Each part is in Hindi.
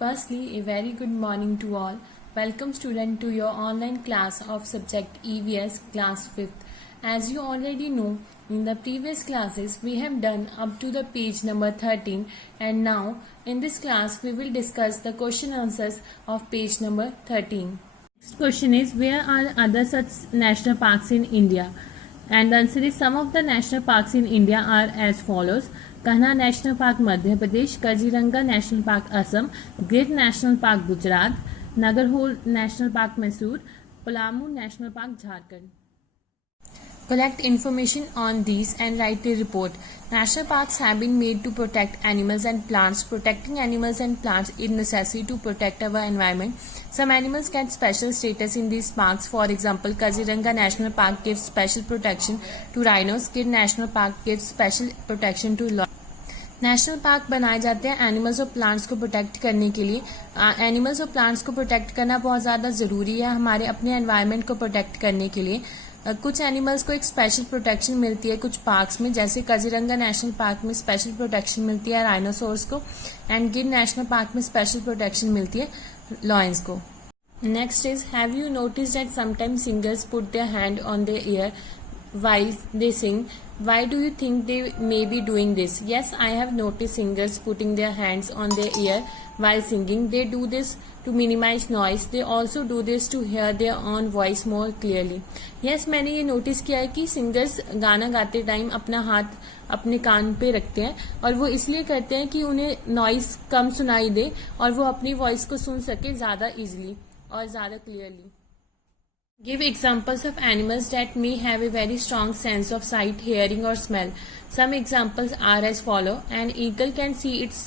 Firstly, a very good morning to all. Welcome student to your online class of subject EVS class 5th. As you already know, in the previous classes we have done up to the page number 13 and now in this class we will discuss the question answers of page number 13. Next question is, where are other such national parks in India? And the answer is, some of the national parks in India are as follows: Kanha national park Madhya Pradesh, Kaziranga national park Assam, Gir national park Gujarat, Nagarhole national park Mysore, Palamu national park Jharkhand. Collect information on these and write a report. National parks have been made to protect animals and plants. Protecting animals and plants is necessary to protect our environment. Some animals get special status in these parks. For example, Kaziranga National Park gives special protection to rhinos. Gir National Park gives special protection to lions. National park बनाए जाते हैं एनिमल्स और प्लांट्स को प्रोटेक्ट करने के लिए. एनिमल्स और प्लांट्स को प्रोटेक्ट करना बहुत ज़्यादा ज़रूरी है हमारे अपने एनवायरनमेंट को प्रोटेक्ट करने के लिए. कुछ एनिमल्स को एक स्पेशल प्रोटेक्शन मिलती है कुछ पार्क्स में, जैसे काजीरंगा नेशनल पार्क में स्पेशल प्रोटेक्शन मिलती है राइनोसोर्स को एंड गिर नेशनल पार्क में स्पेशल प्रोटेक्शन मिलती है लॉयंस को. Next is, have you notice that sometimes singers put their hand on their year while they sing? Why do you think they may be doing this? Yes, I have noticed singers putting their hands on their ear while singing. They do this to minimize noise. They also do this to hear their own voice more clearly. Yes, मैंने ये नोटिस किया है कि सिंगर्स गाना गाते टाइम अपना हाथ अपने कान पे रखते हैं और वो इसलिए करते हैं कि उन्हें नॉइस कम सुनाई दे और वो अपनी वॉइस को सुन सके ज़्यादा इजिली और ज़्यादा clearly. Give examples of animals that may have a very strong sense of sight, hearing or smell. Some examples are as follow. An eagle can see its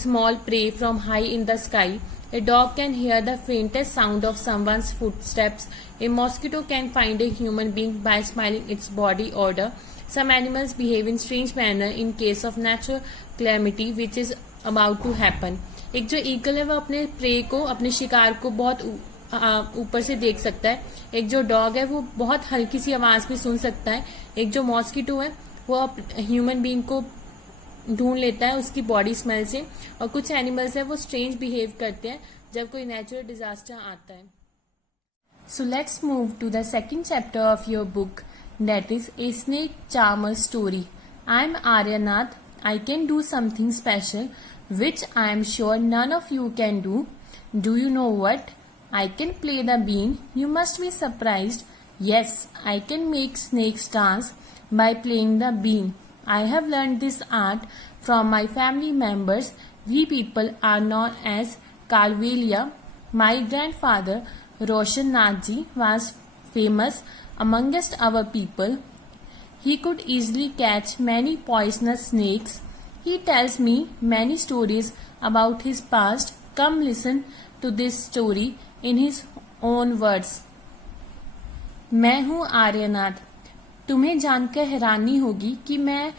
small prey from high in the sky. A dog can hear the faintest sound of someone's footsteps. A mosquito can find a human being by smelling its body odor. Some animals behave in strange manner in case of natural calamity which is about to happen. एक जो ईगल है वो अपने प्रे को, अपने शिकार को बहुत ऊपर से देख सकता है. एक जो डॉग है वो बहुत हल्की सी आवाज में सुन सकता है. एक जो मॉस्किटो है वो ह्यूमन बीइंग को ढूंढ लेता है उसकी बॉडी स्मेल से. और कुछ एनिमल्स है वो स्ट्रेंज बिहेव करते हैं जब कोई नेचुरल डिजास्टर आता है. So let's move to the second chapter of your book, that is a snake charmer story. I am Aryanath. I can do something special which I am sure none of you can do. Do you know what? I can play the bean. You must be surprised. Yes, I can make snakes dance by playing the bean. I have learned this art from my family members. We people are known as Kalvelia. My grandfather, Roshan Nathji, was famous amongst our people. He could easily catch many poisonous snakes. He tells me many stories about his past. Come listen to this story in his own words. मैं हूँ आर्यनाथ. तुम्हें जानकर हैरानी होगी कि मैं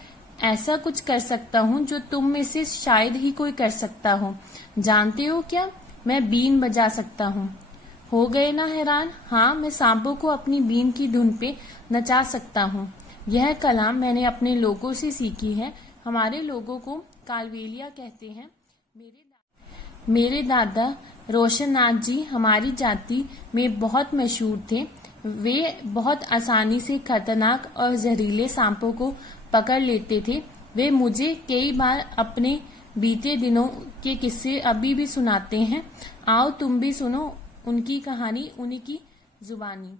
ऐसा कुछ कर सकता हूँ जो तुम में से शायद ही कोई कर सकता हो. जानते हो क्या? मैं बीन बजा सकता हूँ. हो गए ना हैरान? हाँ, मैं सांपों को अपनी बीन की धुन पे नचा सकता हूँ. यह कला मैंने अपने लोगों से सीखी है. हमारे लोगों को कालवेलिया कहते हैं. मेरे दादा रोशन नाथ जी हमारी जाति में बहुत मशहूर थे. वे बहुत आसानी से खतरनाक और जहरीले सांपों को पकड़ लेते थे. वे मुझे कई बार अपने बीते दिनों के किस्से अभी भी सुनाते हैं. आओ तुम भी सुनो उनकी कहानी उन्हीं की जुबानी.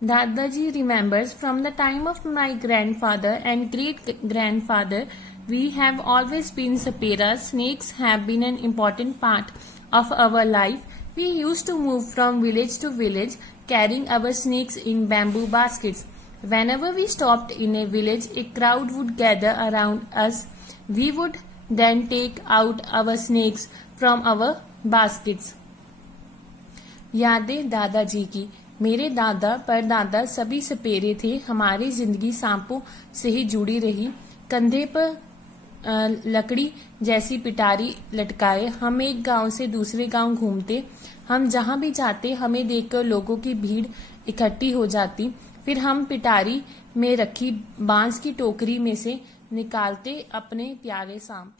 दादाजी remembers from the time of my grandfather and great-grandfather we have always been separate. Snakes have been an important part of our life. We used to move from village to village carrying our snakes in bamboo baskets. Whenever we stopped in a village, a crowd would gather around us. We would then take out our snakes from our baskets. यादें दादाजी की. मेरे दादा परदादा सभी सपेरे थे. हमारी जिंदगी सांपों से ही जुड़ी रही. कंधे पर लकड़ी जैसी पिटारी लटकाए हम एक गांव से दूसरे गांव घूमते. हम जहां भी जाते हमें देखकर लोगों की भीड़ इकट्ठी हो जाती. फिर हम पिटारी में रखी बांस की टोकरी में से निकालते अपने प्यारे सांप.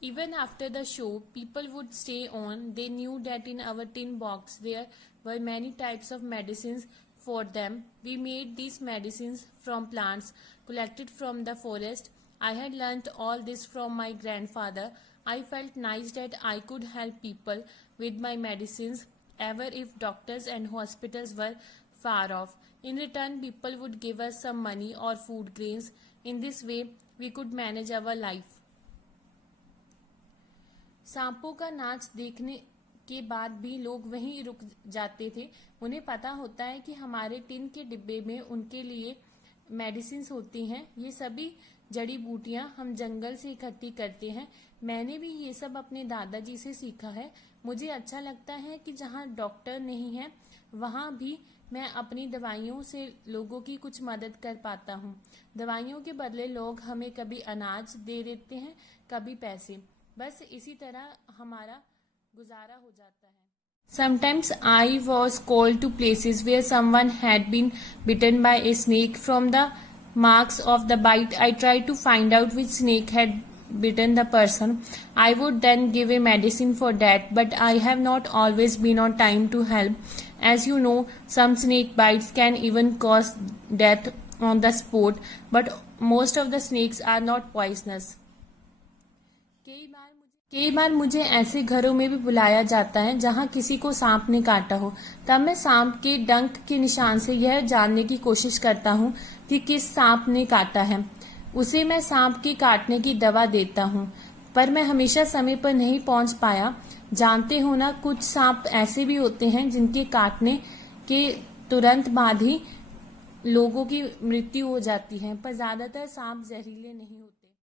Even after the show, people would stay on. They knew that in our tin box there were many types of medicines for them. We made these medicines from plants collected from the forest. I had learnt all this from my grandfather. I felt nice that I could help people with my medicines, ever if doctors and hospitals were far off. In return, people would give us some money or food grains. In this way, we could manage our life. सांपों का नाच देखने के बाद भी लोग वहीं रुक जाते थे। उन्हें पता होता है कि हमारे टिन के डिब्बे में उनके लिए मेडिसिन्स होती हैं। ये सभी जड़ी बूटियां हम जंगल से इकट्ठी करते हैं। मैंने भी ये सब अपने दादाजी से सीखा है। मुझे अच्छा लगता है कि जहाँ डॉक्टर नहीं है वहाँ भी मैं अपनी दवाइयों से लोगों की कुछ मदद कर पाता हूँ। दवाइयों के बदले लोग हमें कभी अनाज दे देते हैं, कभी पैसे। बस इसी तरह हमारा गुजारा हो जाता है। Sometimes I was called to places where someone had been bitten by a snake. From the marks of the bite, I tried to find out which snake had bitten the person. I would then give a medicine for that, but I have not always been on time to help. As you know, some snake bites can even cause death on the spot, but most of the snakes are not poisonous. कई बार मुझे ऐसे घरों में भी बुलाया जाता है जहां किसी को सांप ने काटा हो। तब मैं सांप के डंक के निशान से यह जानने की कोशिश करता हूं कि किस सांप ने काटा है। उसे मैं सांप के काटने की दवा देता हूं, पर मैं हमेशा समय पर नहीं पहुंच पाया। जानते हो ना, कुछ सांप ऐसे भी होते हैं जिनके काटने के तुरंत बाद ही लोगों की मृत्यु हो जाती है, पर ज्यादातर सांप जहरीले नहीं होते।